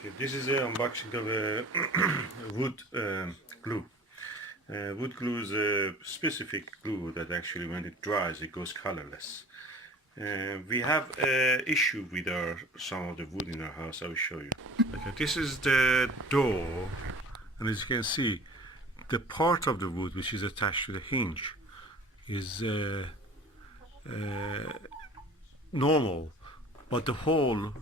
Okay, this is an unboxing of a wood glue. Wood glue is a specific glue that actually when it dries it goes colorless. We have an issue with some of the wood in our house. I will show you. Okay, this is the door, and as you can see, the part of the wood which is attached to the hinge is normal, but the whole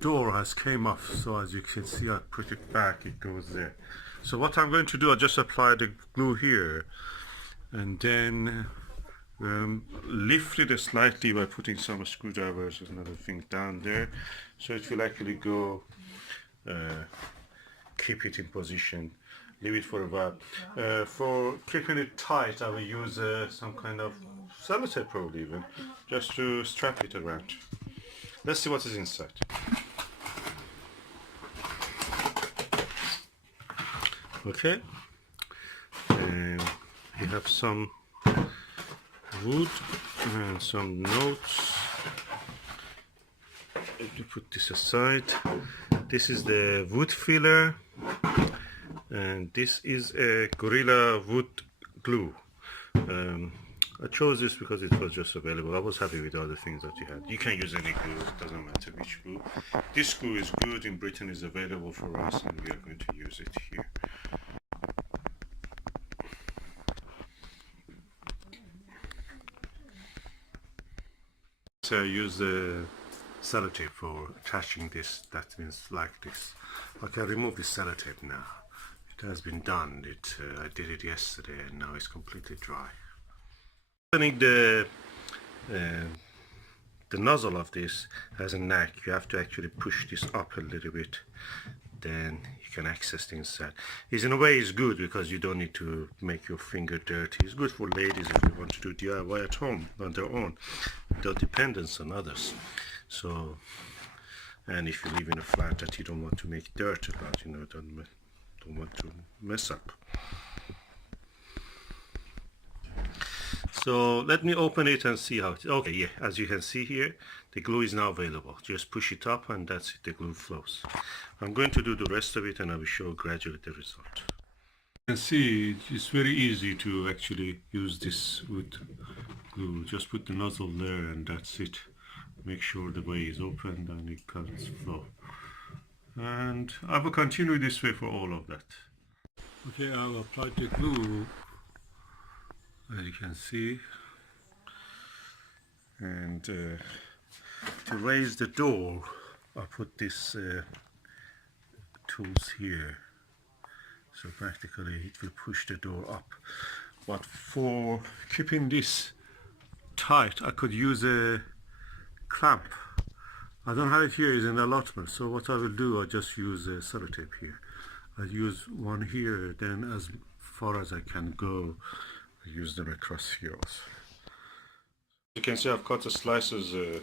door has came off, so as you can see I put it back, it goes there. So what I'm going to do, I just apply the glue here and then lift it slightly by putting some screwdrivers and other things down there, so it will actually go, keep it in position, leave it for a while. For keeping it tight I will use some kind of sellotape, probably even, just to strap it around. Let's see what is inside. Okay, we have some wood and some notes. Let me put this aside. This is the wood filler, and this is a Gorilla wood glue. I chose this because it was just available. I was happy with all the things that you had. You can use any glue, it doesn't matter which glue. This glue is good, in Britain is available for us, and we are going to use it here. So I use the sellotape for attaching this. That means like this. I can remove the sellotape now. It has been done. I did it yesterday, and now it's completely dry. Opening the nozzle of this has a neck. You have to actually push this up a little bit, then you can access the inside. In a way it's good because you don't need to make your finger dirty. It's good for ladies if you want to do DIY at home on their own without dependence on others. So, and if you live in a flat that you don't want to make dirt about, don't want to mess up. So let me open it and see how it is. Okay, yeah, as you can see here, the glue is now available. Just push it up and that's it, the glue flows. I'm going to do the rest of it and I will show gradually the result. You can see it's very easy to actually use this wood glue. Just put the nozzle there and that's it. Make sure the way is open and it can flow. And I will continue this way for all of that. Okay, I've applied the glue, as you can see, and to raise the door I put this tools here, so practically it will push the door up. But for keeping this tight I could use a clamp. I don't have it here, it's an allotment, so what I will do, I just use a sellotape here. I use one here, then as far as I can go use them across here also. You can see I've cut the slices of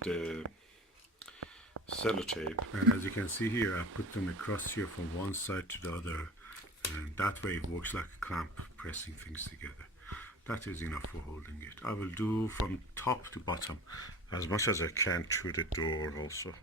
the sellotape, and as you can see here I put them across here from one side to the other, and that way it works like a clamp, pressing things together. That is enough for holding it. I will do from top to bottom as much as I can through the door also.